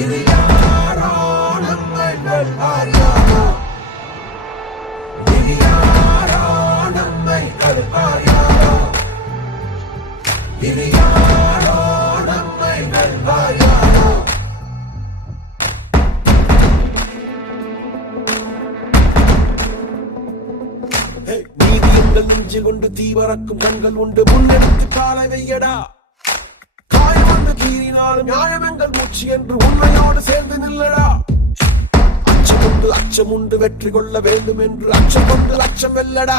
இது யாரோ நம்மை வெல்வாரியாரோ, இது யாரோ நம்மை கருப்பாரியாரோ, இது யாரோ நம்மை வெல்வாரியாரோ. நீதி எங்கள் நெஞ்சில் கொண்டு தீவரக்கும் கண்கள் உண்டு, முன்னெடுத்து காலை வையடா. காயம் வந்து கீறினாலும் நியாயம் எங்கள் மூச்சு என்று உண்மையோடு சேர்ந்து நில்லடா. அச்சம் உண்டு வெற்றி கொள்ள வேண்டும் என்று அச்சம் கொண்டு லட்சம் வெல்லடா.